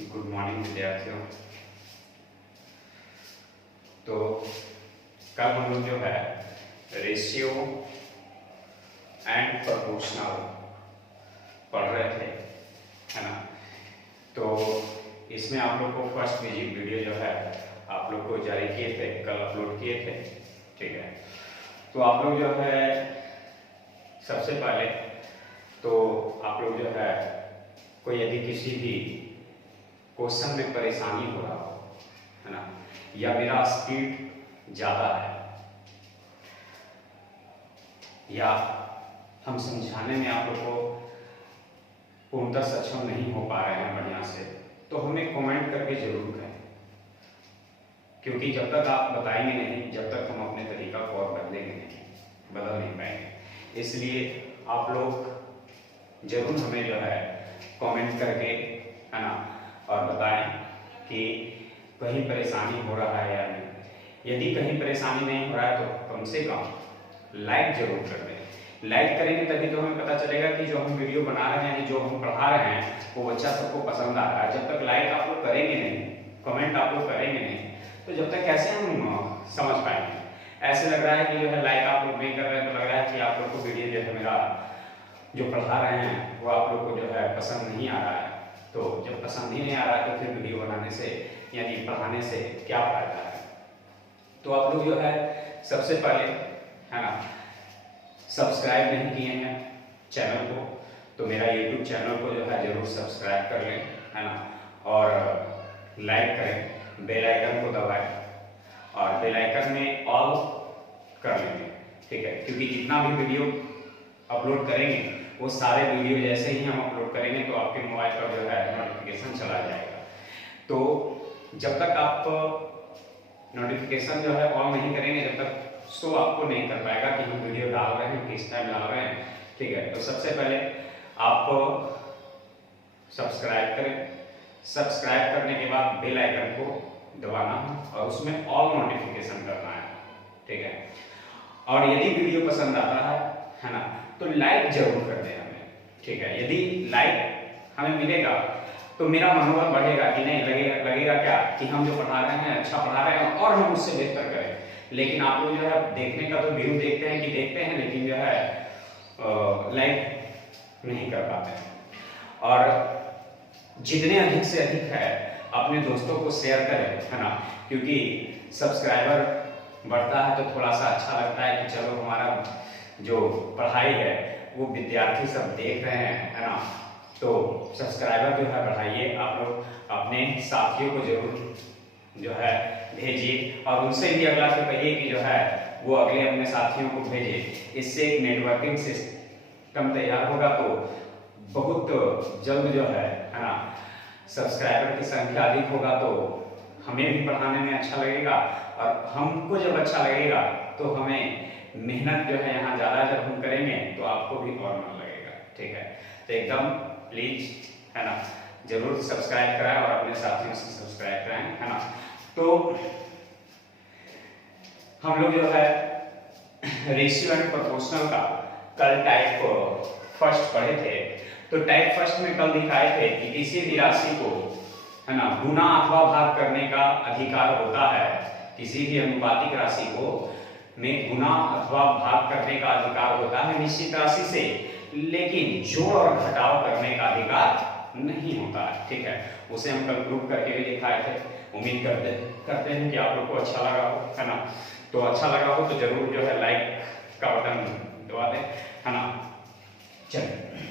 Good morning विद्यार्थियों। तो कल हम लोग जो है रेशियो एंड प्रोपोर्शनल पढ़ रहे थे, है ना। तो इसमें आप लोग को फर्स्ट वीडियो जो है आप लोग को जारी किए थे, कल अपलोड किए थे, ठीक है। तो आप लोग जो है सबसे पहले तो आप लोग जो है कोई यदि किसी भी क्वेश्चन में परेशानी हो रहा हो, है ना, या मेरा स्पीड ज़्यादा है या हम समझाने में आप लोग को पूर्णतः सक्षम नहीं हो पा रहे हैं बढ़िया से, तो हमें कमेंट करके जरूर कहें, क्योंकि जब तक आप बताएंगे नहीं, जब तक हम अपने तरीका को और बदलेंगे नहीं, बदल नहीं पाएंगे। इसलिए आप लोग जरूर हमें जो है कमेंट करके, है ना, और बताएं कि कहीं परेशानी हो रहा है या नहीं। यदि कहीं परेशानी नहीं हो रहा है तो कम से कम लाइक जरूर कर दें। लाइक करेंगे तभी तो हमें पता चलेगा कि जो हम वीडियो बना रहे हैं, जो हम पढ़ा रहे हैं, वो बच्चा सबको पसंद आ रहा है। जब तक लाइक आप लोग करेंगे नहीं, कमेंट आप लोग करेंगे नहीं, तो जब तक कैसे हम समझ पाएंगे। ऐसे लग रहा है कि जो है लाइक आप लोग नहीं कर रहे हैं, तो लग रहा है कि आप लोग को वीडियो जो है मेरा जो पढ़ा रहे हैं वो आप लोग को जो है पसंद नहीं आ रहा है। तो जब पसंद ही नहीं आ रहा है तो फिर वीडियो बनाने से यानी पढ़ाने से क्या फायदा है। तो आप लोग जो है सबसे पहले, है ना, सब्सक्राइब नहीं किए हैं चैनल को तो मेरा यूट्यूब चैनल को जो है जरूर सब्सक्राइब कर लें, है ना, और लाइक करें, बेल आइकन को दबाएं और बेल आइकन में ऑल कर लेंगे, ठीक है। क्योंकि जितना भी वीडियो अपलोड करेंगे वो सारे वीडियो जैसे ही हम अपलोड करेंगे तो आपके मोबाइल पर जो है नोटिफिकेशन चला जाएगा। तो जब तक आप नोटिफिकेशन जो है ऑन नहीं करेंगे, जब तक शो आपको नहीं कर पाएगा कि हम वीडियो डाल रहे हैं, किस टाइम डाल रहे हैं, ठीक है। तो सबसे पहले आप सब्सक्राइब करें। सब्सक्राइब करने के बाद बेल आइकन को दबाना है और उसमें ऑल नोटिफिकेशन करना है, ठीक है। और यदि वीडियो पसंद आता है ना, तो लाइक जरूर कर दें हमें, ठीक है। यदि लाइक हमें मिलेगा तो मेरा मनोबल बढ़ेगा कि नहीं, लगेगा क्या कि हम जो पढ़ा रहे हैं अच्छा पढ़ा रहे हैं और हम उससे बेहतर करें। लेकिन आप लोग जो है देखने का तो व्यू देखते हैं कि देखते हैं, लेकिन जो है लाइक नहीं कर पाते हैं। और जितने अधिक से अधिक है अपने दोस्तों को शेयर करें, है ना, क्योंकि सब्सक्राइबर बढ़ता है तो थोड़ा सा अच्छा लगता है कि चलो हमारा जो पढ़ाई है वो विद्यार्थी सब देख रहे हैं, है ना। तो सब्सक्राइबर जो है बढ़ाइए, आप लोग अपने साथियों को जरूर जो है भेजिए और उनसे भी अगला से कहिए कि जो है वो अगले अपने साथियों को भेजिए। इससे एक नेटवर्किंग सिस्टम तैयार होगा तो बहुत जल्द जो है ना, सब्सक्राइबर की संख्या अधिक होगा तो हमें भी पढ़ाने में अच्छा लगेगा और हमको जब अच्छा लगेगा तो हमें मेहनत जो है यहाँ ज़्यादा जब हम करेंगे तो आपको भी और मन लगेगा, ठीक है। तो एकदम प्लीज, है ना, जरूर सब्सक्राइब कराएं और अपने साथियों से सब्सक्राइब कराएं, है ना। तो हम लोग जो है रेशियो एंड प्रोपोर्शनल का कल टाइप फर्स्ट पढ़े थे। तो टाइप फर्स्ट में कल दिखाए थे कि किसी भी राशि को, है ना, गुना अथवा भाग करने का अधिकार होता है। किसी भी अनुपातिक राशि को में गुना अथवा भाग करने का अधिकार होता है निश्चित राशि से, लेकिन जोड़ और घटाव करने का अधिकार नहीं होता है, ठीक है। उसे हम कल प्रूव करके भी दिखाए थे। उम्मीद करते हैं कि आप लोग को अच्छा लगा हो, है ना। तो अच्छा लगा हो तो जरूर जो है लाइक का बटन दबा दें, है ना। चलिए,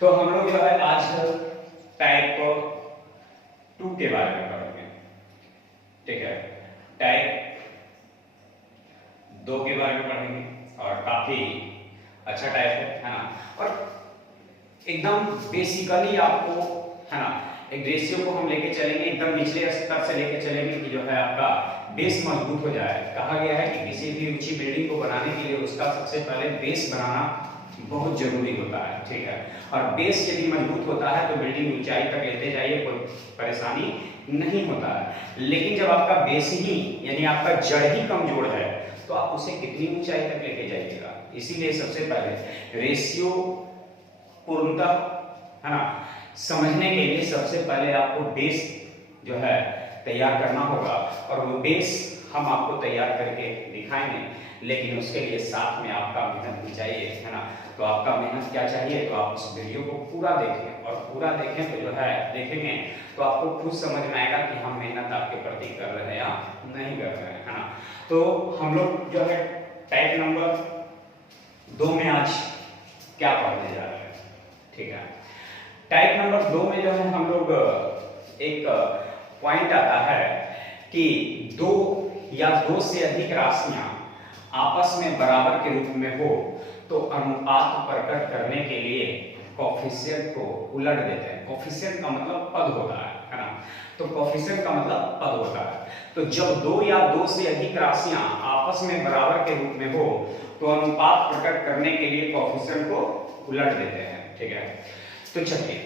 तो हम लोग जो है आज टाइप 2 के बारे में पढ़ेंगे, ठीक है। टाइप 2 के बारे में पढ़ेंगे और काफी अच्छा टाइप है ना। और एकदम बेसिकली आपको, है ना, एक रेशियो को हम लेके चलेंगे, एकदम निचले स्तर से लेके चलेंगे कि जो है आपका बेस मजबूत हो जाए। कहा गया है कि किसी भी ऊंची बिल्डिंग को बनाने के लिए उसका सबसे पहले बेस बनाना बहुत जरूरी होता है, ठीक है। और बेस यदि मजबूत होता है तो बिल्डिंग ऊंचाई तक लेते जाइए, कोई परेशानी नहीं होता है। लेकिन जब आपका बेस ही यानी आपका जड़ ही कमजोर है तो आप उसे कितनी ऊंचाई तक लेके जाइएगा। इसीलिए सबसे पहले रेशियो पूर्णतः, है ना, समझने के लिए सबसे पहले आपको बेस जो है तैयार करना होगा, और वो बेस हम आपको तैयार करके दिखाएंगे, लेकिन उसके लिए साथ में आपका मेहनत भी चाहिए, है ना। तो आपका मेहनत क्या चाहिए, तो आप उस वीडियो को पूरा देखें, और पूरा देखें तो जो है देखेंगे तो आपको खुद समझ में आएगा कि हम मेहनत आपके प्रति कर रहे हैं या नहीं कर रहे हैं, है ना। तो हम लोग जो है टाइप नंबर 2 में आज क्या पढ़ने जा रहे हैं, ठीक है। टाइप नंबर 2 में जो है हम लोग एक पॉइंट आता है कि 2 या 2 से अधिक राशियां आपस में बराबर के रूप में हो तो अनुपात प्रकट करने के लिए कोफिशिएंट को उलट देते हैं। कोफिशिएंट का मतलब पद होता है ना। तो कोफिशिएंट का मतलब पद होता है। तो जब 2 या 2 से अधिक राशियां आपस में बराबर के रूप में हो तो अनुपात प्रकट करने के लिए कोफिशिएंट को उलट देते हैं, ठीक है। तो चलिए,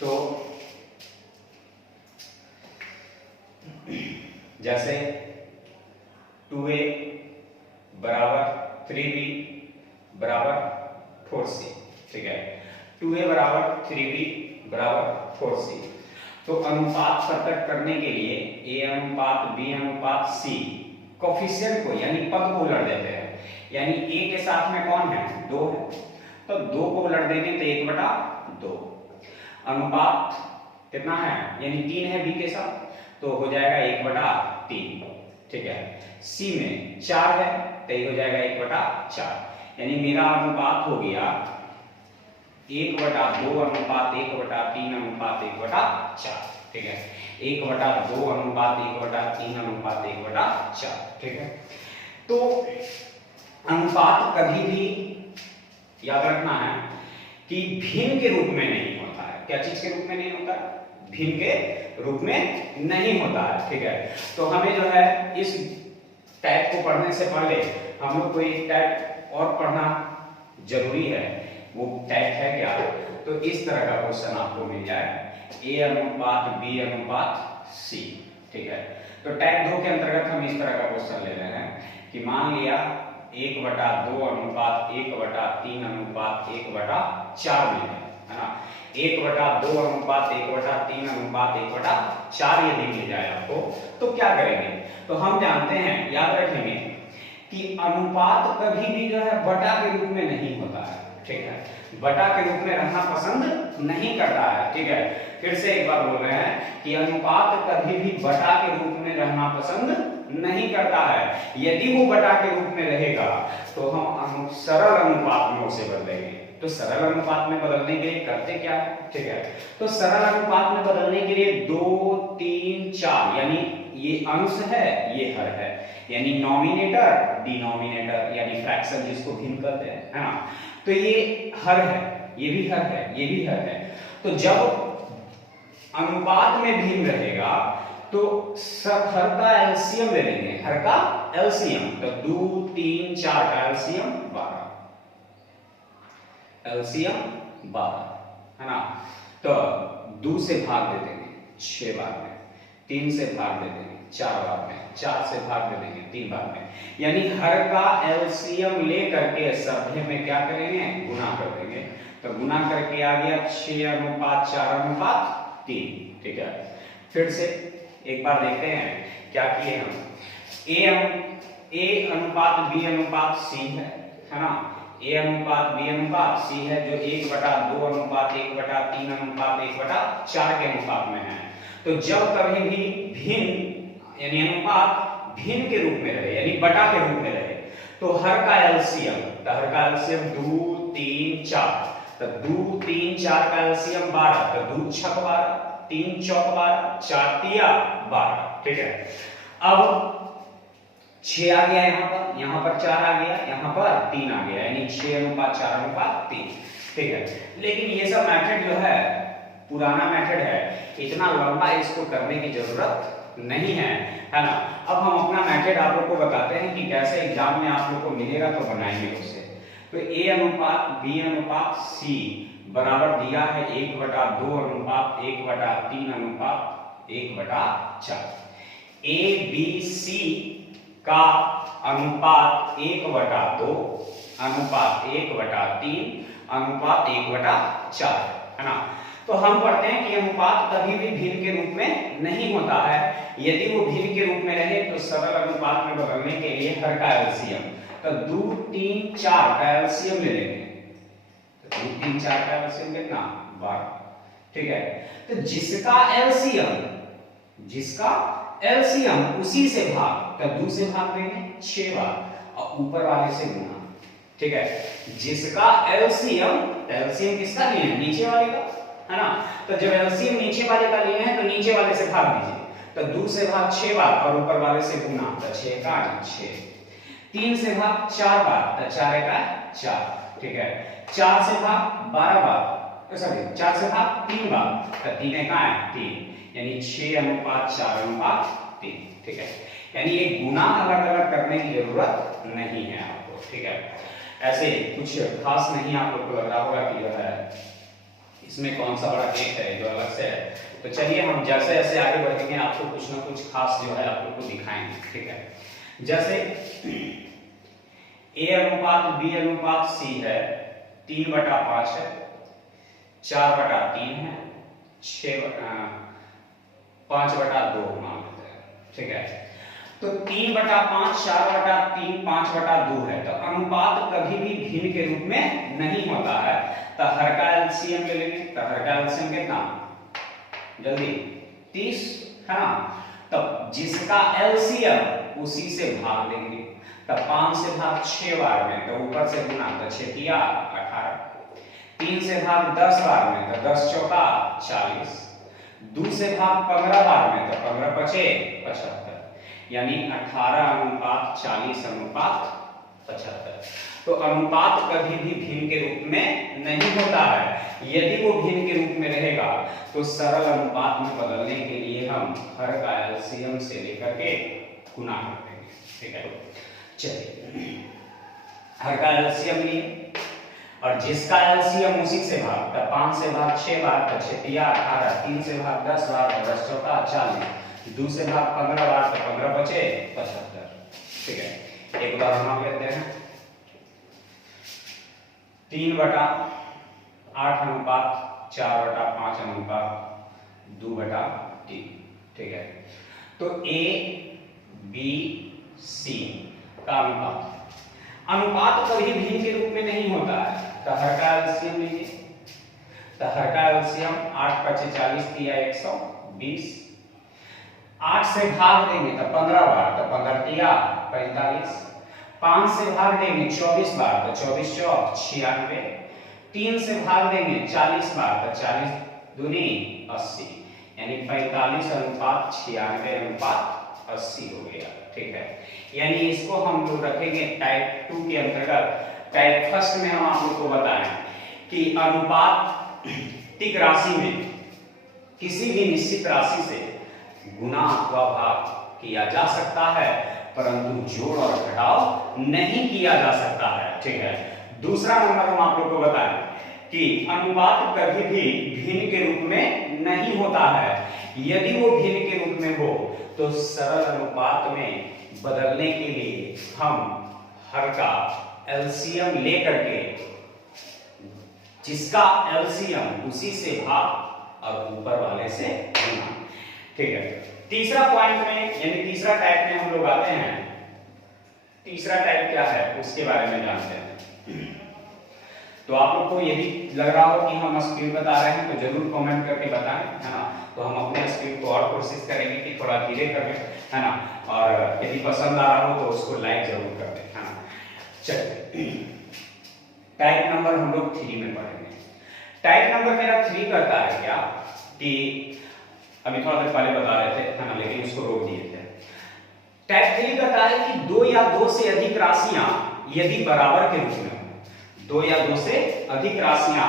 तो जैसे 2a बराबर 3b बराबर 4c, ठीक है। 2a बराबर 3b बराबर 4c। तो अनुपात प्रकट करने के लिए a अनुपात b अनुपात c कोफिशिएंट को यानी पद को उलट देते हैं। यानी a के साथ में कौन है, 2 है, तो 2 को उलट देंगे तो 1/2। अनुपात कितना है, यानी 3 है b के साथ, तो हो जाएगा 1/3, ठीक है। c में 4 है तो ये हो जाएगा 1/4, यानी मेरा अनुपात हो गया 1/2 अनुपात 1/3 अनुपात 1/4, ठीक है। 1/2 अनुपात 1/3 अनुपात 1/4, ठीक है। तो अनुपात कभी भी याद रखना है कि भिन्न के रूप में नहीं होता है। क्या चीज के रूप में नहीं होता है, भिन्न के रूप में नहीं होता है, ठीक है। तो हमें जो है इस टाइप को पढ़ने से पहले हम लोग को एक टाइप और पढ़ना जरूरी है। वो टाइप है क्या, तो इस तरह का क्वेश्चन आपको मिल जाए a अनुपात b अनुपात c, ठीक है। तो टाइप 2 के अंतर्गत हम इस तरह का क्वेश्चन ले रहे हैं कि मान लिया 1/2 अनुपात 1/3 अनुपात 1/4 मिल है ना। 1/2 अनुपात 1/3 अनुपात 1/4 यदि मिल जाए आपको तो क्या करेंगे, तो हम जानते हैं, याद रखेंगे कि अनुपात कभी भी जो है बटा के रूप में नहीं होता है, ठीक है। बटा के रूप में रहना पसंद नहीं करता है, ठीक है। फिर से एक बार बोल रहे हैं कि अनुपात कभी भी बटा के रूप में रहना पसंद नहीं करता है। यदि वो बटा के रूप में रहेगा तो हम सरल अनुपात में उसे बदलेंगे। तो सरल अनुपात में बदलने के लिए करते क्या है, ठीक है। तो सरल अनुपात में बदलने के लिए 2 3 4 यानी ये अंश है, ये हर है, यानी नॉमिनेटर डिनोमिनेटर यानी फ्रैक्शन जिसको भिन्न कहते हैं, है ना। तो ये हर है, ये भी हर है, ये भी हर है। तो जब अनुपात में भिन्न रहेगा तो हर का एलसीएम ले लेंगे, हर का एलसीएम। तो 2 3 4 का एलसीएम 12, एलसीएम 12, है ना। तो 2 से भाग दे देंगे 6 बार में, 3 से भाग दे देंगे 4 बार में, 4 से भाग दे देंगे 3 बार में, यानी हर का एलसीएम ले करके सभ्य में क्या करेंगे, गुना कर देंगे। तो गुना करके आ गया 6 अनुपात 4 अनुपात 3, ठीक है। फिर से एक बार देखते हैं क्या किए हम। a अनुपात b अनुपात c है ना। a अनुपात b अनुपात c है जो 1/2 अनुपात 1/3 अनुपात 1/4 के अनुपात में है। तो जब कभी भी भिन्न यानी अनुपात भिन्न के रूप में रहे यानी बटा के रूप में रहे तो हर का एलसीएम, तो हर का एलसीएम 2 3 4, तो 2 3 4 का एलसीएम 12, तो 2 6 12, 3 चौक 12, 4 तिया 12, ठीक है। अब 6 आ गया यहाँ पर 4 आ गया, यहाँ पर 3 आ गया, यानी 6 अनुपात 4 अनुपात 3, ठीक है। लेकिन ये सब मेथड जो है पुराना मेथड है, इतना लंबा इसको करने की जरूरत नहीं है, है ना। अब हम अपना मेथड आप लोग को बताते हैं कि कैसे एग्जाम में आप लोग को मिलेगा तो बनाएंगे उससे। तो a अनुपात b अनुपात c बराबर दिया है 1/2 अनुपात 1/3 अनुपात 1/4। a b c का अनुपात 1/2 अनुपात 1/3 अनुपात 1/4, है ना। तो हम पढ़ते हैं कि अनुपात कभी भी भिन्न के रूप में नहीं होता है। यदि वो भिन्न के रूप में रहे तो सरल अनुपात में बदलने के लिए हर का एलसीएम, तो 2, 3, 4 का एलसीएम ले लेंगे। तो 2, 3, 4 का एलसीएम कितना? 12, ठीक है। तो जिसका एलसीएम उसी से भाग, तो 2 से भाग देंगे 6 बार और ऊपर वाले से गुना, ठीक है। जिसका एलसीएम किसका लिए है? नीचे वाले का, है ना। तो जब एलसीएम नीचे वाले का लिए हैं तो नीचे वाले से भाग दीजिए, तो 2 से भाग 6 बार और ऊपर वाले से गुना, तो 6 का 6। 3 से भाग 4 बार, तो 4 का 4, ठीक है। 4 से भाग 12 बार, सॉरी 4 से भाग 3 बार, तो 3 का 3, यानी 6:4:3, ठीक है। यानी ये गुना अलग अलग करने की जरूरत नहीं है आपको, ठीक है। ऐसे कुछ खास नहीं आप लोग को लग रहा होगा कि जो है इसमें कौन सा बड़ा केक है जो अलग से है। तो चलिए हम जैसे जैसे आगे बढ़ेंगे आपको कुछ ना कुछ खास जो है आप लोग को दिखाएंगे, ठीक है। जैसे A अनुपात B अनुपात C है, 3/5 है, 4/3 है, 5/2 मान लेते हैं, ठीक है। तो 3/5, 4/3, 5/2 है, तो अनुपात कभी भी भिन्न के रूप में नहीं होता है। तो हर का एलसीएम ले लेंगे, तो हर का एलसीएम कितना? जल्दी 30, है ना। तब जिसका एलसीएम उसी से भाग देंगे, तो 5 से भाग 6 बार में, तो ऊपर से गुना, तो 6 तिया 18। 3 से भाग 10 बार में, तो 10 चौका 40। 2 से भाग 15 बार में, तो 15 पचे 75, यानी 18:40:75। तो अनुपात कभी भी भिन्न के रूप में नहीं होता है। यदि वो भिन्न के रूप में रहेगा तो सरल अनुपात में बदलने के लिए हम हर का एलसीएम से लेकर के गुना कर देंगे, ठीक है। चलिए हर का एलसीएम लिए और जिसका एलसीएम उसी से भाग, तो 5 से भाग 6 बार, तो 6 तिया 18। 3 से भाग 10 बार, तो 10 चौका 40। 2 से भाग 15 बार, तो 15 बचे 75, ठीक है। एक बार हम लेते हैं 3/8 अनुपात 4/5 अनुपात 2/3, ठीक है। तो A B C का अनुपात कभी भिन्न के रूप में नहीं होता है। तो हर का एलसीएम लीजिए, तो हर का एलसीएम 8 × 40 = 120। 8 से भाग देंगे तो 15 बार, तो 15 तिया 45। 5 से भाग देंगे 24 बार, तो 24 चौक 96। 3 से भाग देंगे 40 बार, तो 40 दूनी 80, यानी 45:96:80 हो गया, ठीक है। यानी इसको हम लोग रखेंगे टाइप 2 के अंतर्गत। टाइप फर्स्ट में हम आप लोग को बताएं कि अनुपात तिक राशि में किसी भी निश्चित राशि से गुना अथवा भाग किया जा सकता है, परंतु जोड़ और घटाव नहीं किया जा सकता है, ठीक है। दूसरा नंबर हम आप लोग को बताएं कि अनुपात कभी भी भिन्न के रूप में नहीं होता है। यदि वो भिन्न के रूप में हो तो सरल अनुपात में बदलने के लिए हम हर का एलसीएम लेकर के जिसका एलसीएम उसी से भाग और ऊपर वाले से गुना, ठीक है। तीसरा पॉइंट में यानी तीसरा टाइप में हम लोग आते हैं। तीसरा टाइप क्या है उसके बारे में जानते हैं। तो आप लोग को यदि लग रहा हो कि हम स्पीड बता रहे हैं तो जरूर कमेंट करके बताएं, है ना। तो हम अपने स्पीड को और कोशिश करेंगे कि थोड़ा धीरे करें, है ना। और यदि पसंद आ रहा हो तो उसको लाइक जरूर कर दें, है ना। चलिए टाइप नंबर हम लोग 3 में पढ़ेंगे। टाइप नंबर मेरा 3 करता है क्या कि अभी थोड़ा देर पहले बता रहे थे, है ना, लेकिन उसको रोक दिए थे। टाइप 3 कहता है कि 2 या 2 से अधिक राशियां यदि बराबर के रूप में हो, 2 या 2 से अधिक राशियां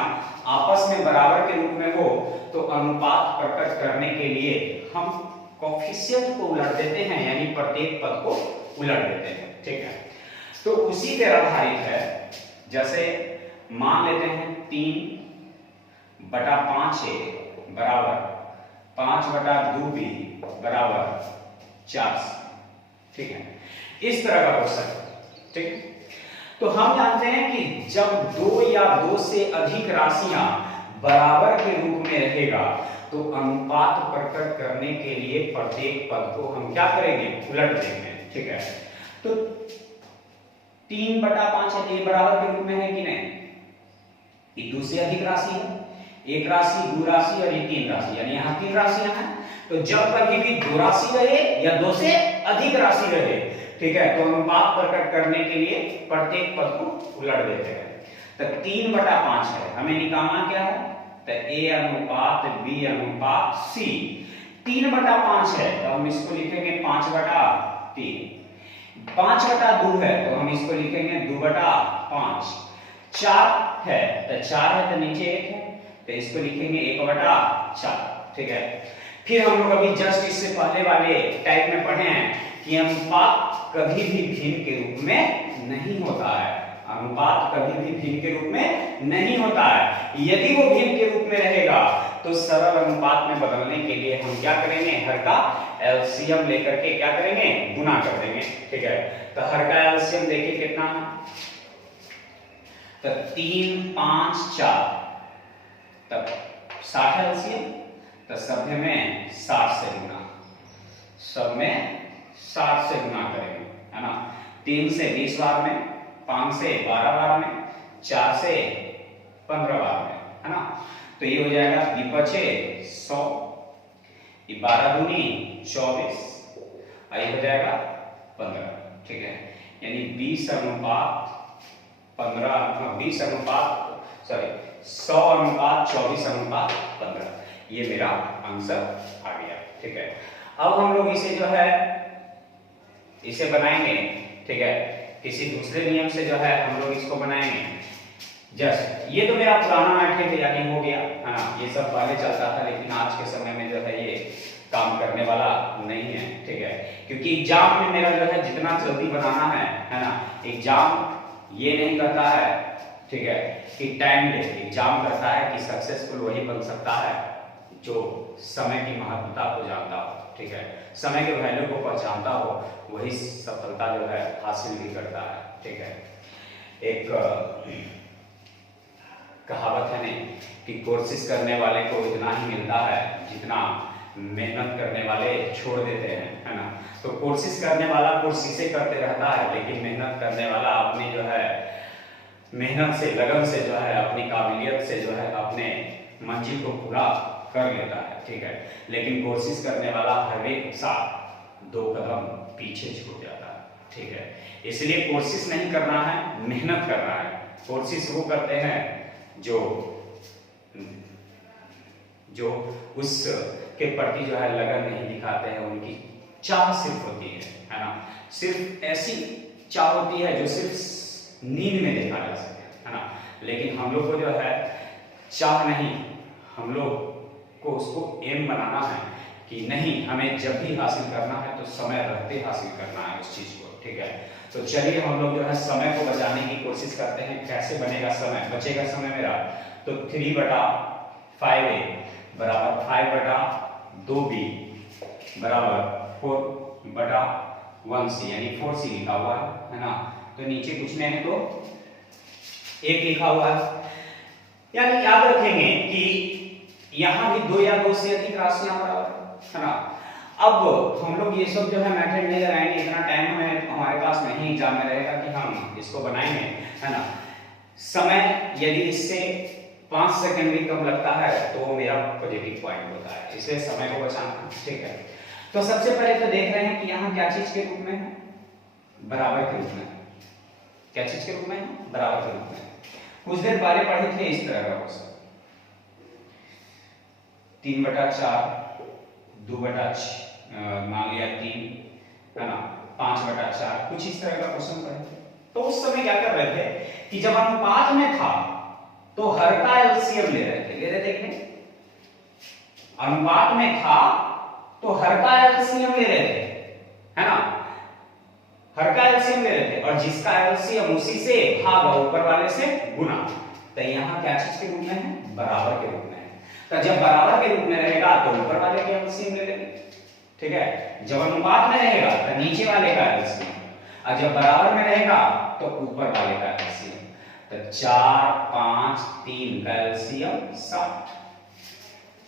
आपस में बराबर के रूप में हो तो अनुपात प्रकट करने के लिए हम कोएफिशिएंट को उलट देते हैं, यानी प्रत्येक पद को उलट देते हैं, ठीक है। तो उसी पे आधारित है। जैसे मान लेते हैं 3/5A बराबर 5/2B बराबर 4, ठीक है। इस तरह का क्वेश्चन, ठीक है। तो हम जानते हैं कि जब दो या दो से अधिक राशियां बराबर के रूप में रहेगा तो अनुपात प्रकट करने के लिए प्रत्येक पद को हम क्या करेंगे, उलट देंगे। ठीक है, तो 3/5 है, ये बराबर के रूप में है कि नहीं, ये दो से अधिक राशि है, एक राशि, दो राशि और ये तीन राशि, यानी यहाँ तीन राशियां हैं। तो जब कभी भी दो राशि रहे या दो से अधिक राशि रहे, ठीक है, तो अनुपात प्रकट करने के लिए प्रत्येक पद को उलट देते हैं। तो 3/5 है, हमें निकालना क्या है, तो A अनुपात B अनुपात C। 3/5 है तो हम इसको लिखेंगे 5/3। 5/2 है तो हम इसको लिखेंगे 2/5। 4 है तो 4 है तो नीचे 1 है तो इसको लिखेंगे 1/4। ठीक है, फिर हम लोग अभी जस्ट इससे पहले वाले टाइप में पढ़े हैं कि अनुपात कभी भी भिन्न के रूप में नहीं होता है। अनुपात कभी भी भिन्न के रूप में नहीं होता है। यदि वो भिन्न के रूप में रहेगा तो सरल अनुपात में बदलने के लिए हम क्या करेंगे, हर का एलसीएम लेकर के क्या करेंगे, गुना कर देंगे। ठीक है, तो हर का एलसीएम देखिए कितना है, तो 3, 5, 4 तब 60 एलसीएम, तो सब में 60 से गुना, सब में 60 से गुना करेंगे, है ना। 3 से 20 बार में, 5 से 12 बार में, 4 से 15 बार में, है ना। तो ये हो जाएगा विपचे 100, ये 12 दूनी 24, ये हो जाएगा 15। ठीक है, यानी 20 अनुपात 100 अनुपात 24 अनुपात 15, ये मेरा आंसर आ गया। ठीक है, अब हम लोग इसे जो है इसे बनाएंगे। ठीक है, किसी दूसरे नियम से जो है हम लोग इसको बनाएंगे। जस्ट ये तो मेरा पुराना मैट्रिक है, यानी हो गया, है ना। ये सब पहले चलता था लेकिन आज के समय में जो है ये काम करने वाला नहीं है। ठीक है, क्योंकि एग्जाम में मेरा जो है जितना जल्दी बनाना है ना, एग्जाम ये नहीं करता है, ठीक है, कि टाइम ले, एग्जाम करता है कि सक्सेसफुल वही बन सकता है जो समय की महत्वता को जानता हो। ठीक है, समय के वैल्यू को पहचानता हो, वही सफलता जो है हासिल भी करता है। ठीक है, एक कहावत है नहीं कि कोशिश करने वाले को इतना ही मिलता है जितना मेहनत करने वाले छोड़ देते हैं, है ना। तो कोशिश करने वाला कोशिशें करते रहता है, लेकिन मेहनत करने वाला अपनी जो है मेहनत से, लगन से जो है, अपनी काबिलियत से जो है अपने मंजिल को पूरा कर लेता है। ठीक है, लेकिन कोशिश करने वाला हर एक साथ 2 कदम पीछे छूट जाता है। ठीक है, इसलिए कोशिश नहीं करना है, मेहनत करना है। कोशिश वो करते हैं जो उस के प्रति जो है लगन नहीं दिखाते हैं, उनकी चाह सिर्फ होती है ना। सिर्फ ऐसी चाह होती है जो सिर्फ नींद में देखा जा सके, है ना। लेकिन हम लोग को जो है चाह नहीं, हम लोग को उसको एम बनाना है कि नहीं, हमें जब भी हासिल करना है तो समय रहते हासिल करना है उस चीज को। ठीक है, तो चलिए हम लोग जो है समय को बचाने की कोशिश करते हैं। कैसे बनेगा समय, बचेगा समय मेरा, तो 3/5A बराबर 5/2B बराबर 4/1C, यानी 4C लिखा हुआ है ना। तो नीचे कुछ नहीं है तो 1 लिखा हुआ है। यानी याद रखेंगे कि यहां भी 2 या 2 से अधिक राशियां बराबर है ना। अब हम लोग ये सब जो है मेथड नहीं लगाएंगे, इतना टाइम हमारे पास नहीं एग्जाम में रहेगा कि हम इसको बनाएंगे, है ना। समय यदि इससे 5 सेकंड भी कम लगता है तो वो मेरा पॉजिटिव पॉइंट होता है, इसलिए समय को बचाना। ठीक है, तो सबसे पहले तो देख रहे हैं कि यहाँ क्या चीज के रूप में है, बराबर के रूप में। क्या चीज के रूप में है, बराबर के रूप में। कुछ देर पहले पढ़े थे इस तरह का क्वेश्चन, 3/4, 2/6, मान लिया 3, है ना, 5/4, कुछ इस तरह का क्वेश्चन पढ़े थे। तो उस समय क्या कर रहे थे कि जब अनुपात में था तो हर का एलसीएम ले रहे थे कि नहीं। अनुपात में था तो हर का एलसीएम ले रहे थे, है ना, हर का एलसीएम ले रहे थे, और जिसका एलसीएम उसी से भागा, ऊपर वाले से गुना। तो यहाँ क्या चीज के रूप में है, बराबर के रूप में है। तो जब बराबर के रूप में रहेगा तो ऊपर वाले के एलसीएम ले लेंगे। ठीक है, जब अनुपात में रहेगा तो नीचे वाले का एलसीएम। और जब बराबर में रहेगा तो ऊपर वाले का एलसीएम, तो 4 5 3 का एलसीएम 60।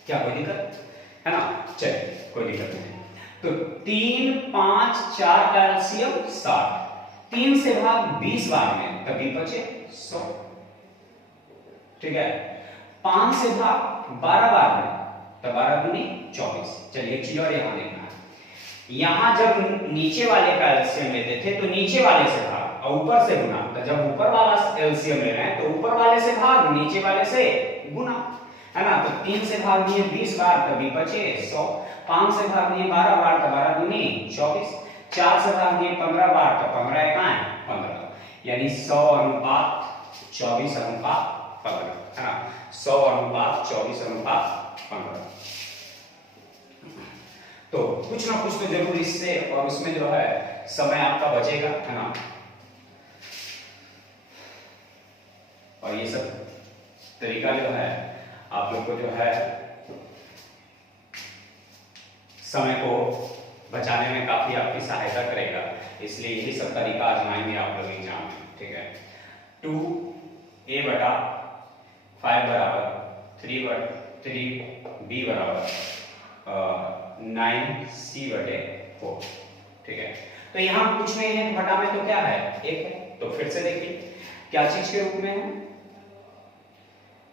क्या कोई दिक्कत है ना? चलिए कोई दिक्कत नहीं। तो 3 5 4 का एलसीएम 60, 3 से भाग 20 बार में तभी बचे 100, ठीक है। 5 से भाग 12 बार में तो 12 दूनी 24। चलिए एक चीज और यहां देखना है, यहां जब नीचे वाले का एलसीएम लेते थे तो नीचे वाले से भाग और ऊपर से गुना, तो जब ऊपर वाला एलसीएम ले रहे हैं तो ऊपर वाले से भाग नीचे वाले से गुना, है ना। तो 3 से भाग दिए 20 बार तभी बचे 100, 5 से भाग दिए 12 बार तो 12 दूनी 24, 4 से भाग दिए 15 बार तो 15 एकाएं 15, यानी 100 अनुपात 24 अनुपात 15, है ना। 100 अनुपात 24 अनुपात 15। तो कुछ ना कुछ तो जरूर इससे और उसमें जो है समय आपका बचेगा, है ना। और ये सब तरीका जो है आप लोग को जो है समय को बचाने में काफी आपकी सहायता करेगा, इसलिए यही सब तरीका आजमाएंगे आप लोग एग्जाम में, ठीक है। 2a बटा 5 बराबर 3b बराबर 9c बटे 4, ठीक है। तो यहां कुछ नहीं है, घटा में तो क्या है, एक है। तो फिर से देखिए क्या चीज के रूप में है,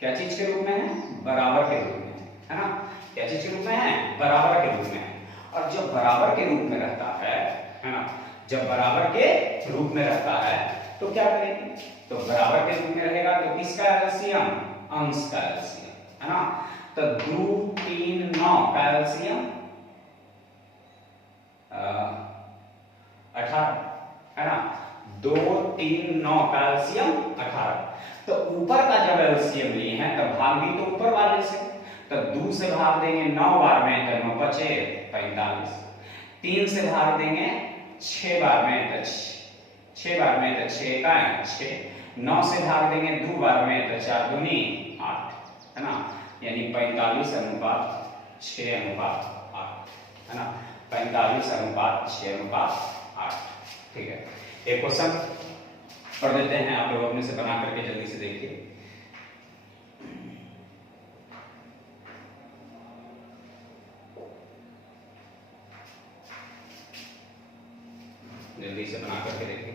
क्या चीज के रूप में है, बराबर के रूप में, है ना। क्या चीज के रूप में है, बराबर के रूप में है। और जब बराबर के रूप में रहता है ना, जब बराबर के रूप में रहता है तो क्या करेंगे, तो बराबर के रूप में रहेगा तो किसका एलसीएम, अंश का एलसीएम, है ना। तो 2 3 9 का एलसीएम 18, है ना। 2 3 9 का एलसीएम 18। तो ऊपर का जब एलसीएम लिए हैं तब भाग भी तो ऊपर वाले से, तो 2 से भाग देंगे 9 बार में तो 9 बचे 45, 3 से भाग देंगे 6 बार में तो 6 बार में तो 6 का 6, 9 से भाग देंगे 2 बार में तो 4 दूनी 8, है ना। यानी 45 अनुपात 6 अनुपात 8, है ना। 45 अनुपात 6 अनुपात 8, ठीक है। एक क्वेश्चन पढ़ देते हैं, आप लोग अपने से बना करके जल्दी से देखिए। जल्दी से बना करके देखिए।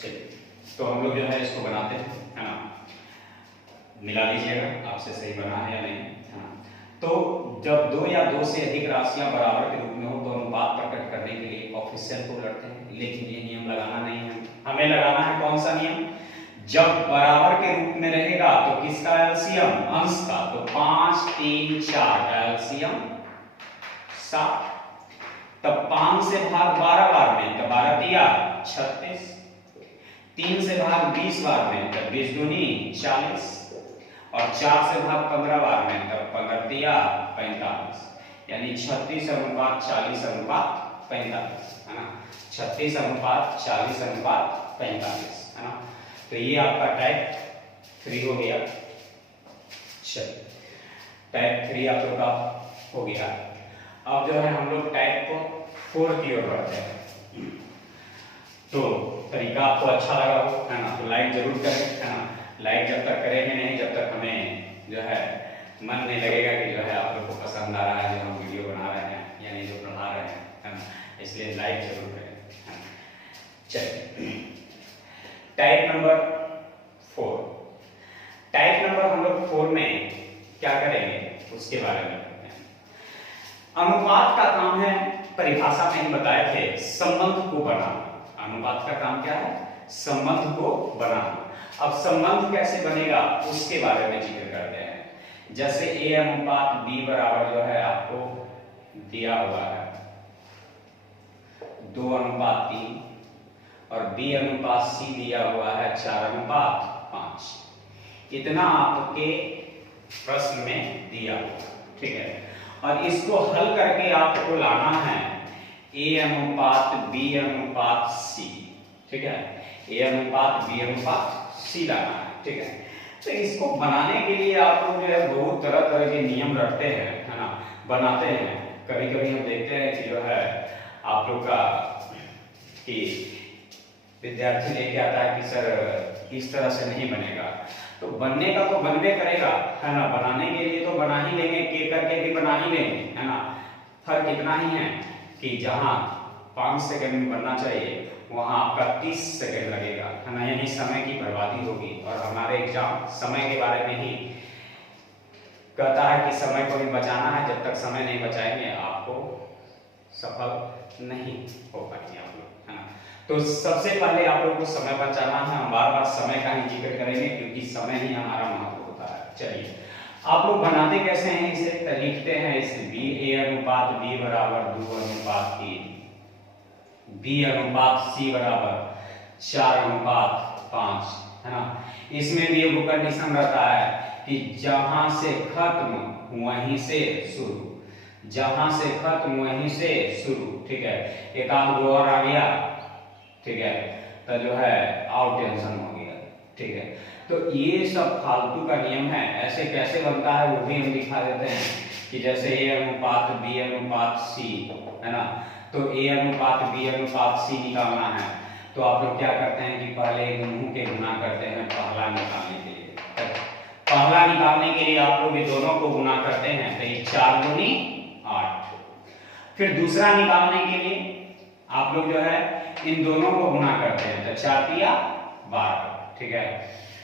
चलिए तो हम लोग जो है इसको बनाते हैं, है ना। मिला लीजिएगा आपसे सही बना है या नहीं, है ना। तो जब 2 या 2 से अधिक राशियां बराबर के रूप में हो तो अनुपात प्रकट करने के लिए कोएफिशिएंट को लड़ते हैं, लेकिन ये नियम लगाना नहीं है, हमें लगाना है कौन सा नियम, जब बराबर के रूप में रहेगा तो किसका एलसीएम, अंश का। तो 5 3 4 का एलसीएम 7, तब 5 से भाग 12 बार में तो 12 तिया 36, 3 से भाग 20 बार में तब 20 दूनी 40, और 4 से भाग 15 बार में तब 15 तिया 45, यानी 36 अनुपात 40 अनुपात 45, है ना। 36 अनुपात 40 अनुपात 45, है ना। तो ये आपका टाइप 3 हो गया। चलिए टाइप 3 आप लोग का हो गया। अब जो है हम लोग टाइप को 4 की ओर बढ़ते हैं। तो तरीका आपको अच्छा लगा हो, है ना, तो लाइक जरूर करें, है ना। लाइक जब तक करेंगे नहीं, जब तक हमें जो है मन नहीं लगेगा कि जो है आप लोग को पसंद आ रहा है जो हम वीडियो बना रहे हैं, यानी जो पढ़ा रहे हैं, है ना। इसलिए लाइक जरूर करें, है ना। चलिए टाइप नंबर 4, टाइप नंबर हम लोग 4 में क्या करेंगे उसके बारे में करते हैं। अनुपात का काम है, परिभाषा में ही बताए थे, संबंध को बनाना। अनुपात का काम क्या है, संबंध को बनाना। अब संबंध कैसे बनेगा उसके बारे में जिक्र करते हैं। जैसे A अनुपात B बराबर जो है आपको दिया हुआ है 2:3 और B अनुपात C दिया हुआ है 4:5, इतना आपके प्रश्न में दिया हुआ, ठीक है। और इसको हल करके आपको लाना है A अनुपात B अनुपात C, ठीक है। A अनुपात B अनुपात C लाना है, ठीक है। तो इसको बनाने के लिए आप लोग जो है बहुत तरह तरह के नियम रखते हैं, है ना, बनाते हैं। कभी कभी हम देखते हैं कि जो है आप लोग का कि विद्यार्थी लेके आता है कि सर इस तरह से नहीं बनेगा, तो बनने का तो बनबे करेगा, है ना। बनाने के लिए तो बना ही लेंगे, के करके भी बना ही लेंगे, है ना। फर्क इतना ही है कि जहां 5 सेकंड में बनना चाहिए वहां आपका 30 सेकंड लगेगा, है ना। यानी समय की बर्बादी होगी। और हमारे एग्जाम समय के बारे में ही कहता है कि समय को भी बचाना है, जब तक समय नहीं बचाएंगे आपको सफल नहीं हो पाएंगे आप लोग, है ना। तो सबसे पहले आप लोग को समय बचाना है। हम बार बार समय का ही जिक्र करेंगे क्योंकि समय ही हमारा महत्व होता है। चलिए आप लोग बनाते कैसे हैं इसे, तो लिखते हैं इसे A अनुपात B बराबर 2:3, B अनुपात C बराबर 4:5, है ना। इसमें भी एक कंडीशन रहता है कि जहां से खत्म वहीं से शुरू, जहां से खत्म वहीं से शुरू, ठीक है। एक आध दो और आ गया, ठीक है, तो जो है आउट टेंशन हो गया, ठीक है। तो ये सब फालतू का नियम है। ऐसे कैसे बनता है वो भी हम दिखा देते हैं कि जैसे A अनुपात B अनुपात C, है ना। तो A अनुपात B अनुपात C निकालना है तो आप लोग क्या करते हैं कि पहले दोनों के गुना करते हैं पहला निकालने के लिए। पहला निकालने के लिए आप लोग ये दोनों को गुना करते हैं तो ये 4 दूनी 8। फिर दूसरा निकालने के लिए आप लोग जो है इन दोनों को गुना करते हैं तो 4 तिया 12, ठीक है।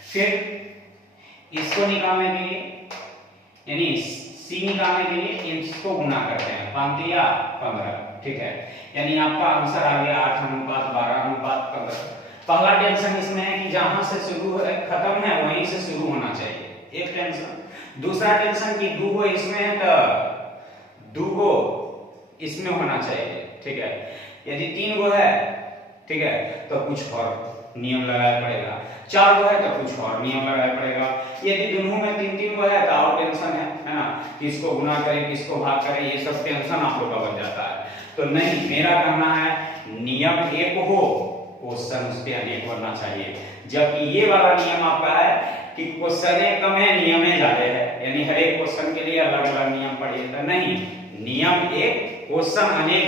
फिर इसको निकालने के लिए यानी C निकालने के लिए इसको गुना करते हैं 5 तिया 15, ठीक है। यानी आपका आंसर आ गया 8:12:15। पहला टेंशन इसमें है कि जहां से शुरू है खत्म है वहीं से शुरू होना चाहिए, एक टेंशन। दूसरा टेंशन कि 2 इसमें है तो 2 इसमें होना चाहिए, ठीक है। यदि 3 है, ठीक है, तो कुछ और नियम लगाना पड़ेगा। 4 है तो कुछ और नियम लगाना पड़ेगा। यदि दोनों में 3 है तो और टेंशन है ना, किसको गुना करें किसको भाग करें, ये सब टेंशन आप लोग का बन जाता है। तो नहीं, मेरा कहना है नियम एक हो क्वेश्चन उस पे अनेक बनना चाहिए। जबकि ये वाला नियम आपका है कि क्वेश्चन कम है नियमें ज्यादा है, यानी हर एक क्वेश्चन के लिए अलग अलग नियम पढ़िए। तो नहीं, नियम एक क्वेश्चन अनेक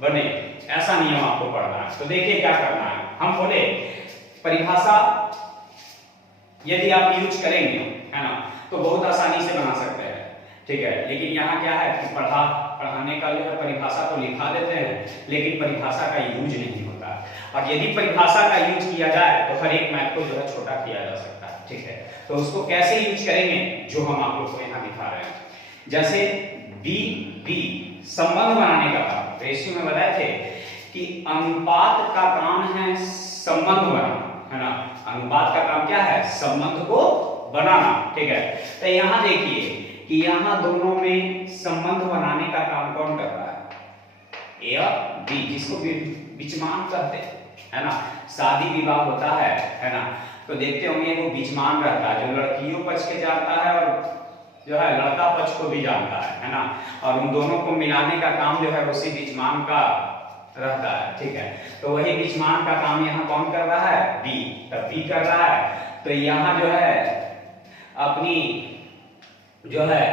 बने ऐसा नियम आपको पढ़ना है। तो देखिए क्या करना है। हम बोले परिभाषा यदि आप यूज करेंगे, है ना, तो बहुत आसानी से बना सकते हैं, ठीक है। लेकिन यहाँ क्या है कि पढ़ाने का जो है परिभाषा तो लिखा देते हैं लेकिन परिभाषा का यूज नहीं होता। और यदि परिभाषा का यूज किया जाए तो हर एक मैथ को जो है छोटा किया जा सकता है, ठीक है। तो उसको कैसे यूज करेंगे जो हम आप लोग को यहाँ दिखा रहे हैं। जैसे बी संबंध बनाने का काम, रेशियो में बताए थे कि अनुपात का काम है संबंध बनाना, है ना। अनुपात का काम क्या है, संबंध को बनाना, ठीक है। तो यहाँ देखिए कि यहाँ दोनों में संबंध बनाने का काम कौन कर रहा है, ए और बी, जिसको बीचमान कहते हैं, है ना। शादी विवाह होता है ना, तो देखते होंगे वो बीचमान रहता है जो लड़कियों पक्ष के जानता है और जो है लड़का पक्ष को भी जानता है ना। और उन दोनों को मिलाने का काम जो है उसी बीचमान का रहता है, ठीक है। तो वही बीचमान का काम यहाँ कौन कर रहा है, बी। तब बी कर रहा है तो यहाँ जो है अपनी जो है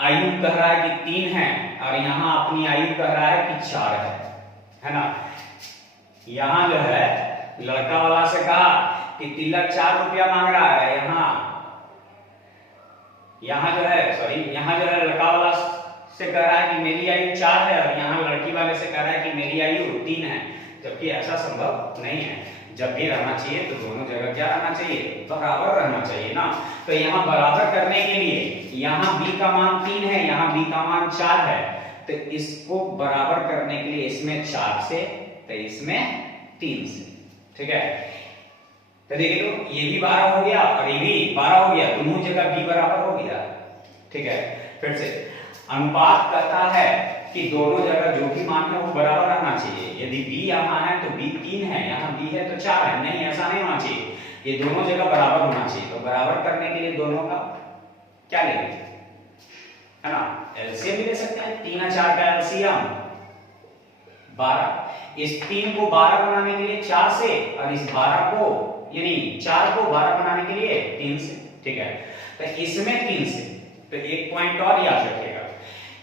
आयु कह रहा है कि 3 है और यहाँ अपनी आयु कह रहा है कि 4 है ना। यहाँ जो है लड़का वाला से कहा कि तिलक 4 रुपया मांग रहा है, यहाँ जो है सॉरी यहाँ जो है लड़का वाला से कह रहा है कि मेरी आयु 4 है और यहाँ लड़की वाले से कह रहा है कि मेरी आयु 3 है, जबकि ऐसा संभव नहीं है। जब भी रहना चाहिए तो दोनों जगह क्या रहना चाहिए, बराबर रहना चाहिए ना। तो यहाँ बराबर करने के लिए यहाँ b का मान 3 है, यहाँ b का मान 4 है, तो इसको बराबर करने के लिए इसमें 4 से तो इसमें 3 से, ठीक है। तो देखिए तो ये भी 12 हो गया और ये भी 12 हो गया, दोनों जगह b बराबर हो गया। ठीक है, फिर से अनुपात कहता है कि दोनों जगह जो भी मान है वो बराबर रहना चाहिए। यदि b यहाँ है तो b 3 है, यहाँ b है तो 4 है, नहीं ऐसा नहीं होना चाहिए, ये दोनों जगह बराबर होना चाहिए। तो बराबर करने के लिए दोनों का क्या लेंगे, है ना, एलसीएम भी ले सकते हैं। 3 और 4 का एलसीएम 12, इस 3 को 12 बनाने के लिए 4 से और इस 12 को यानी 4 को 12 बनाने के लिए 3 से। ठीक है, तो इसमें 3 से, तो एक पॉइंट और याद रखिएगा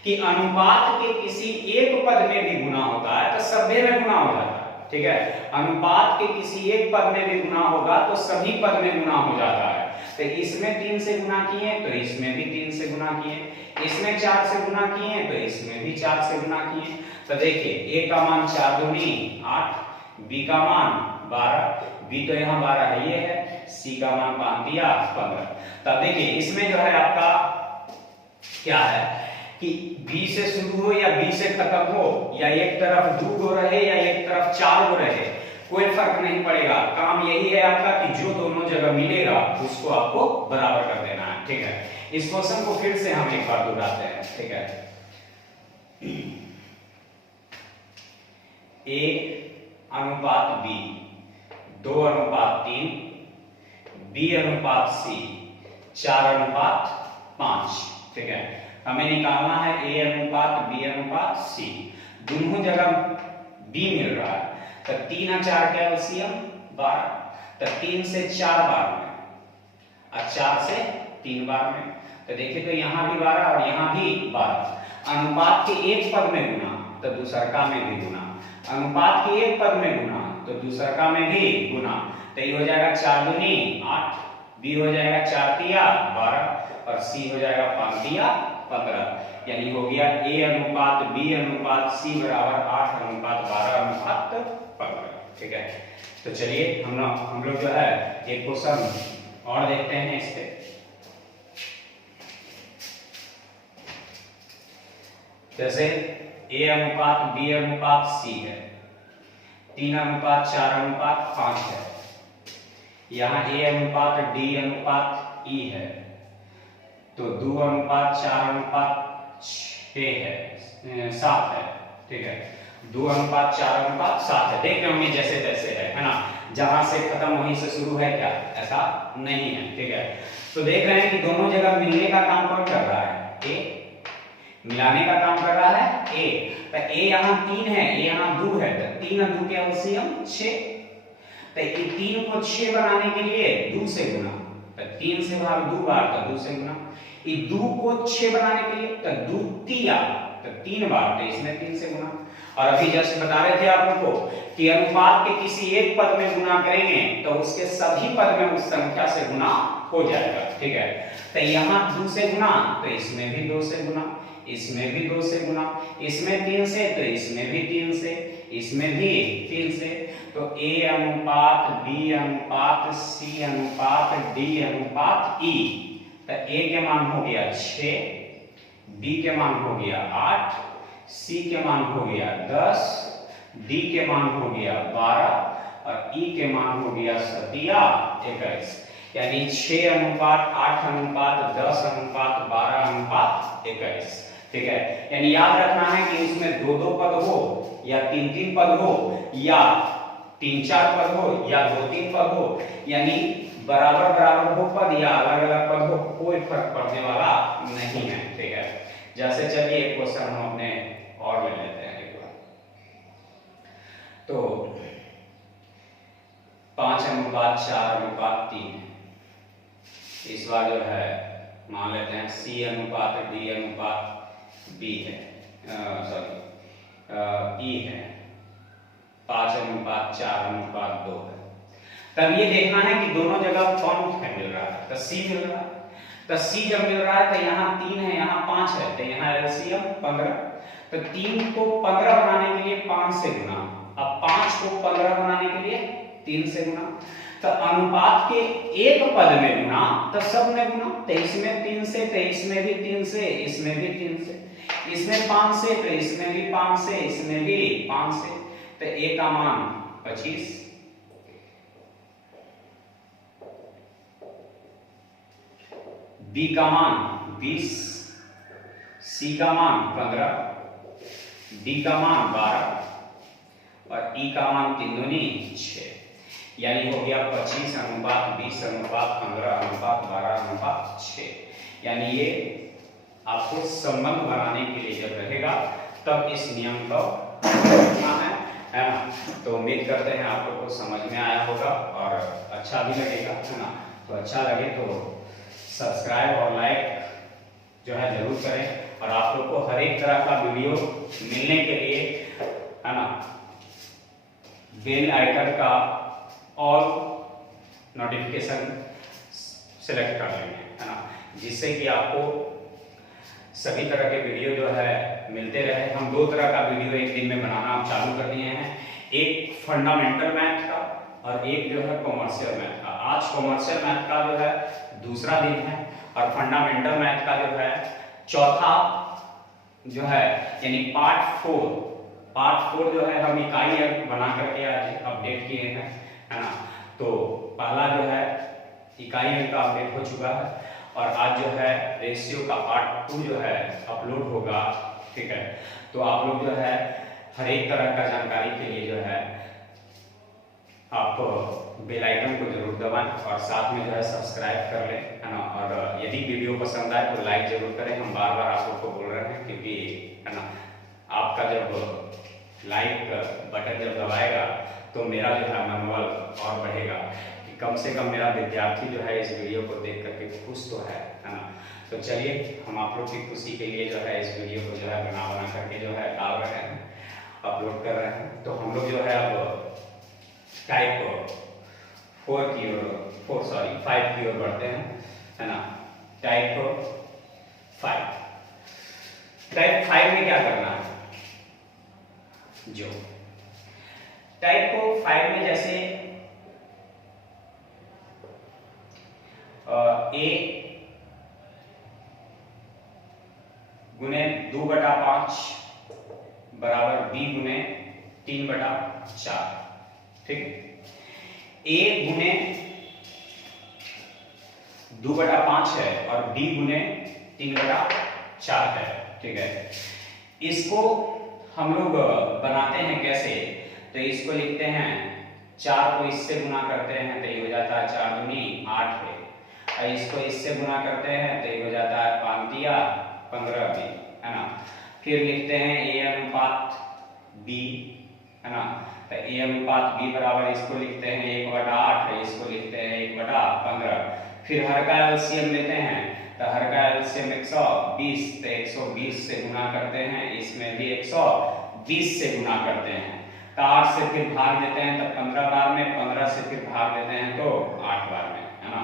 कि अनुपात के किसी एक पद में भी गुना होता है तो सभी में गुना हो जाता है। ठीक है, अनुपात के किसी एक पद में भी गुना होगा तो सभी पद में गुना हो जाता है। तो इसमें 3 से गुना किए तो इसमें भी 3 से गुना किए, इसमें 4 से गुना किए तो इसमें भी 4 से गुना किए। तो देखिए a का मान 4 दूनी 8, b का मान 12, b तो यहाँ 12 है, ये है, c का मान 5 दिया 15। तब देखिए इसमें जो है आपका क्या है कि b से शुरू हो या b से खत्म हो, या एक तरफ 2 गो रहे या एक तरफ 4 गो रहे, कोई फर्क नहीं पड़ेगा। काम यही है आपका कि जो दोनों जगह मिलेगा उसको आपको बराबर कर देना है। ठीक है, इस क्वेश्चन को फिर से हम एक बार दोहराते हैं। ठीक है, a अनुपात b 2 अनुपात 3, b अनुपात c 4 अनुपात 5। ठीक है, हमें निकालना है a अनुपात b अनुपात c। दोनों जगह b मिल रहा है तो 3 और 4 का एलसीएम 12, तो 3 से 4 बार में और 4 से 3 बार में। तो देखिए तो यहाँ भी 12 और यहाँ भी 12। अनुपात के एक पद में गुना तो दूसरका में भी गुना, अनुपात के एक पद में गुना तो दूसरका में भी गुना। तो ये हो जाएगा 4 दूनी 8, b हो जाएगा 4 तिया 12 और c हो जाएगा 5 तिया 15। यानी हो गया a अनुपात b अनुपात c बराबर 8 अनुपात 12 अनुपात 15। ठीक है, तो चलिए हम लोग जो है एक क्वेश्चन और देखते हैं इस पे। जैसे a अनुपात b अनुपात c है, 3 अनुपात 4 अनुपात 5 है, यहाँ a अनुपात d अनुपात e है, तो 2 अनुपात 4 अनुपात 6 है 7 है। ठीक है, 2 अनुपात 4 अनुपात 7 है। देख रहे होंगे जैसे तैसे है ना, जहां से खत्म वहीं से शुरू है, क्या ऐसा नहीं है। ठीक है, तो देख रहे हैं कि दोनों जगह मिलने का काम कौन कर रहा है, a, मिलाने का काम कर रहा है a। तो a यहाँ 3 है, a यहाँ 2 है, तो 3 और 2 के एलसीएम 6। तो ये 3 को 6 बनाने के लिए 2 से गुना, तो 3 से भाग 2 बार तो 2 से गुना। ये 2 को 6 बनाने के लिए तो 2 तिया तो 3 बार, तो इसमें 3 से गुना। और अभी जस्ट बता रहे थे आप लोगों को कि अनुपात के किसी एक पद में गुना करेंगे तो उसके सभी पद में उस संख्या से गुना हो जाएगा। ठीक है, तो यहाँ 2 से गुना तो इसमें भी 2 से गुना, इसमें भी 2 से गुना, इसमें 3 से तो इसमें भी 3 से, इसमें भी 3 से। तो a अनुपात b अनुपात c अनुपात d अनुपात e। तो a के मान हो गया 6, b के मान हो गया 8, c के मान हो गया 10, d के मान हो गया 12 और e के मान हो गया 21। यानी 6 अनुपात 8 अनुपात 10 अनुपात 12 अनुपात 21। ठीक है, यानी याद रखना है कि इसमें 2-2 पद हो या 3-3 पद हो या 3-4 पद हो या 2-3 पद हो, यानी बराबर बराबर हो पद या अलग अलग पद हो, कोई फर्क पड़ने वाला नहीं है। ठीक है, जैसे चलिए एक क्वेश्चन हम अपने और ले लेते हैं एक बार। तो 5 अनुपात 4 अनुपात 3, इस बार जो है मान लेते हैं c अनुपात d अनुपात b है, सॉरी e है, 5 अनुपात 4 अनुपात 2 है। तब ये देखना है कि दोनों जगह कौन मिल रहा है, तो c मिल रहा है। तो c जब मिल रहा है तो यहाँ 3 है, यहाँ 5 है, तो यहाँ एलसीएम 15। तो 3 को 15 बनाने के लिए 5 से गुना, अब 5 को 15 बनाने के लिए 3 से गुना। तो अनुपात के एक पद में गुना तो सब में गुना, तो इसमें 3 से तो इसमें भी 3 से, इसमें भी 3 से, इसमें 5 से तो इसमें भी 5 से, इसमें भी 5 से। तो a का मान 25, बी का मान 20, सी का मान 15, डी का मान 12 और ई का मान 3 दूनी 6, यानी हो गया 25:20:15:15:12:6। यानी ये आपको संबंध बनाने के लिए जब रहेगा तब इस नियम का रखना है ना। तो उम्मीद करते हैं आप लोग को समझ में आया होगा और अच्छा भी लगेगा, है ना। तो अच्छा लगे तो सब्सक्राइब और लाइक जो है जरूर करें और आप लोग को हर एक तरह का वीडियो मिलने के लिए, है ना, बेल आइकन का ऑल नोटिफिकेशन सिलेक्ट कर लेंगे, है ना, जिससे कि आपको सभी तरह के वीडियो जो है मिलते रहे। हम 2 तरह का वीडियो एक दिन में बनाना आप चालू कर दिए हैं, एक फंडामेंटल मैथ का और एक जो है कॉमर्शियल मैथ का। आज कॉमर्शियल मैथ का जो है दूसरा दिन है और फंडामेंटल मैथ का जो है चौथा जो है, यानी पार्ट 4 जो है हम इकाई अंक बना करके आज अपडेट किए हैं, है ना। तो पहला जो है इकाई अंक का अपडेट हो चुका है और आज जो है रेशियो का पार्ट 2 जो है अपलोड होगा, ठीक है। तो आप लोग जो है हर एक तरह का जानकारी के लिए जो है आप बेल आइकन को जरूर दबाएं और साथ में जो है सब्सक्राइब कर लें, है ना। और यदि वीडियो पसंद आए तो लाइक जरूर करें। हम बार बार आप लोग को बोल रहे हैं क्योंकि, है ना, आपका जब लाइक बटन जब दबाएगा तो मेरा जो है मनोबल और बढ़ेगा कि कम से कम मेरा विद्यार्थी जो है इस वीडियो को देख करके खुश तो है ना। तो चलिए हम आप लोग की खुशी के लिए जो है इस वीडियो को जो है बना करके जो है डाल रहे हैं, अपलोड कर रहे हैं। तो हम लोग जो है अब टाइप 5 की ओर बढ़ते हैं, है ना। टाइप 5 में क्या करना है, जो टाइप 5 में जैसे a गुने 2/5 बराबर b गुने 3/4, ठीक। a गुने 2/5 है और b गुने 3/4 है, ठीक है। इसको हम लोग बनाते हैं कैसे, तो इसको लिखते हैं 4 को इससे गुना करते हैं तो ये हो जाता है 4 दूनी 8 है, और इसको इससे गुना करते हैं तो ये हो जाता है 5 दिया 15 भी, है ना। फिर लिखते हैं a अनुपात b, है ना। तो a अनुपात b बराबर इसको लिखते हैं 1/8 है, इसको लिखते हैं 1/15। फिर हर का एलसीएम लेते हैं तो हर का एलसीएम 120, तो 120 से गुना करते हैं, इसमें भी 120 से गुना करते हैं, तो 8 से फिर भाग देते हैं तो 15 बार में, 15 से फिर भाग देते हैं तो 8 बार में, है ना।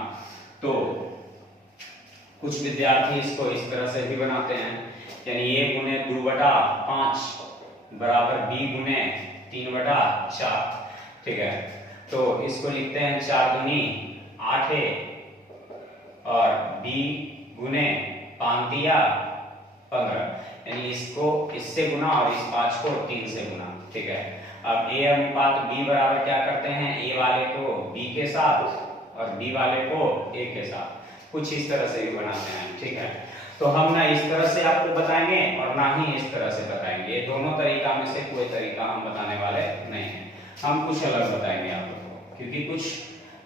तो कुछ विद्यार्थी इसको इस तरह से भी बनाते हैं, यानी a गुने 2/5 बराबर b गुने 3/4, ठीक है। तो इसको लिखते हैं 4 दूनी 8 है और b गुने 5 दिया 15, यानी इसको इससे गुना और इस 5 को 3 से गुना, ठीक है। अब a अनुपात b बराबर क्या करते हैं, a वाले को b के साथ और b वाले को a के साथ, कुछ इस तरह से भी बनाते हैं, ठीक है। तो हम ना इस तरह से आपको बताएंगे और ना ही इस तरह से बताएंगे, ये दोनों तरीका में से कोई तरीका हम बताने वाले नहीं हैं। हम कुछ अलग बताएंगे आप लोगों को, क्योंकि कुछ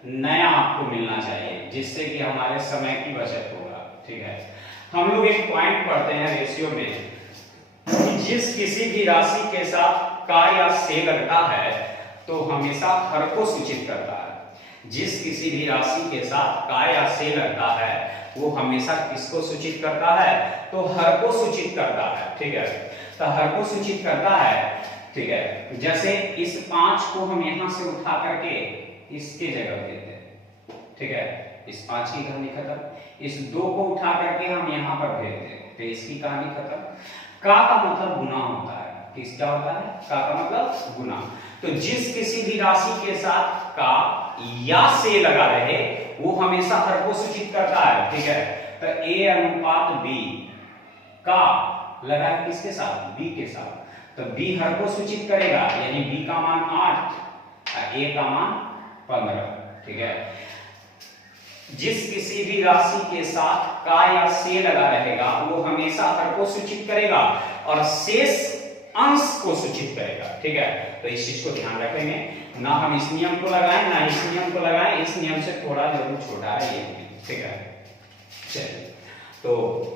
नया आपको मिलना चाहिए जिससे कि हमारे समय की बचत होगा, ठीक है। हम लोग एक पॉइंट पढ़ते हैं रेशियो में, जिस किसी भी राशि के साथ का या से लगता है तो हमेशा हर को सूचित करता है। जिस किसी भी राशि के साथ का या से लगता है वो हमेशा किसको सूचित करता है, तो हर को सूचित करता है, ठीक है। तो हर को सूचित करता है, ठीक है। जैसे इस 5 को हम यहां से उठा करके इसके जगह देते हैं, ठीक है, इस 5 की कहानी खत्म। इस 2 को उठा करके हम यहां पर भेज दें तो इसकी कहानी खत्म। का मतलब गुना होता है, किस क्या होता है, का मतलब गुना। तो जिस किसी भी राशि के साथ का या से लगा रहे वो हमेशा हर को सूचित करता है, ठीक है। तो a अनुपात b का लगा है किसके साथ, b के साथ, तो b हर को सूचित करेगा, यानी b का मान 8 और a का मान 15, ठीक है। जिस किसी भी राशि के साथ का या से लगा रहेगा वो हमेशा हर को सूचित करेगा और शेष अंश को सूचित करेगा। ठीक है, तो इस चीज को ध्यान रखेंगे, ना हम इस नियम को लगाएं ना इस नियम को लगाएं, इस नियम से थोड़ा जरूर छोटा है ये। ठीक है, चलिए, तो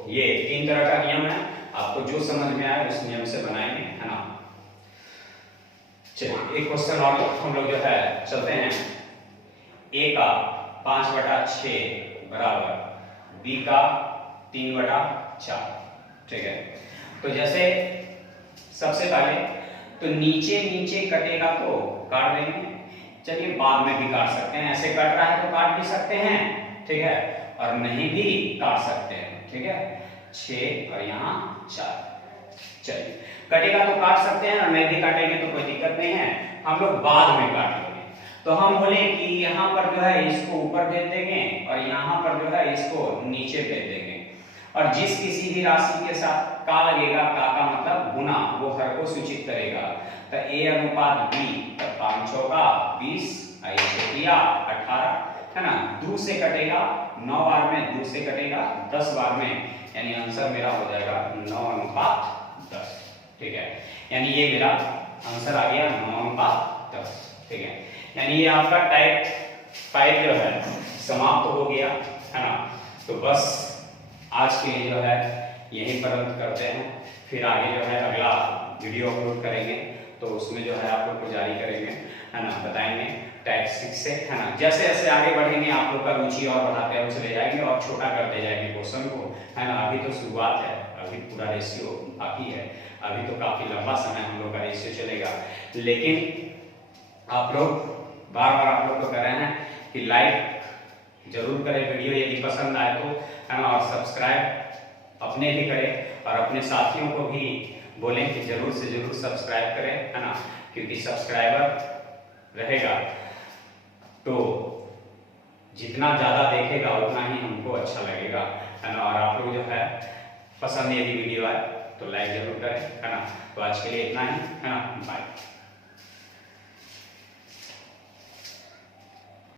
ये 3 तरह का नियम है, आपको जो समझ में आए उस नियम से बनाएंगे, है ना। चलिए एक क्वेश्चन और हम लोग जो है चलते हैं। ए का 5/6 बराबर बी का 3/4। ठीक है, तो जैसे सबसे पहले तो नीचे नीचे कटेगा तो काट देंगे, चलिए बाद में भी काट सकते हैं, ऐसे कट रहा है तो काट भी सकते हैं। ठीक है, और नहीं भी काट सकते हैं। ठीक है, 6 और यहाँ 4। चलिए कटेगा तो काट सकते हैं और नहीं भी काटेंगे तो कोई दिक्कत नहीं है, हम लोग बाद में काट लेंगे। तो हम बोले कि यहाँ पर जो है इसको ऊपर दे देंगे और यहाँ पर जो है इसको नीचे दे देंगे, और जिस किसी भी राशि के साथ का लगेगा, का मतलब गुना, वो हर को सूचित करेगा। तो a अनुपात b, तो 5 चौका 20, 18, है ना। 2 से कटेगा 9 बार में, 2 से कटेगा 10 बार में, यानी आंसर मेरा हो जाएगा 9:10। ठीक है, यानी ये मेरा आंसर आ गया 9:10। ठीक है, यानी ये आपका टाइप 5 जो है समाप्त हो गया, है ना। तो बस आज के लिए जो है यहीं पर अंत करते हैं, फिर आगे जो है अगला वीडियो अपलोड करेंगे तो उसमें जो है आप लोग को जारी करेंगे, है ना, बताएंगे टाइप 6 से, है ना। जैसे जैसे आगे बढ़ेंगे आप लोग का रुचि और बढ़ाते हुए चले जाएंगे और छोटा करते जाएंगे क्वेश्चन को, है ना। अभी तो शुरुआत है, अभी पूरा रेशियो बाकी है, अभी तो काफी लंबा समय हम लोग का रेशियो चलेगा। लेकिन आप लोग बार बार आप लोग को कह रहे हैं कि लाइक जरूर करें वीडियो यदि पसंद आए तो, है ना, और सब्सक्राइब अपने भी करें और अपने साथियों को भी बोलें कि जरूर से जरूर सब्सक्राइब करें, है ना, क्योंकि सब्सक्राइबर रहेगा तो जितना ज़्यादा देखेगा उतना ही हमको अच्छा लगेगा, है ना। और आप लोग जो है पसंद यदि वीडियो आए तो लाइक जरूर करें, है ना। तो आज के लिए इतना ही, है ना, बाय।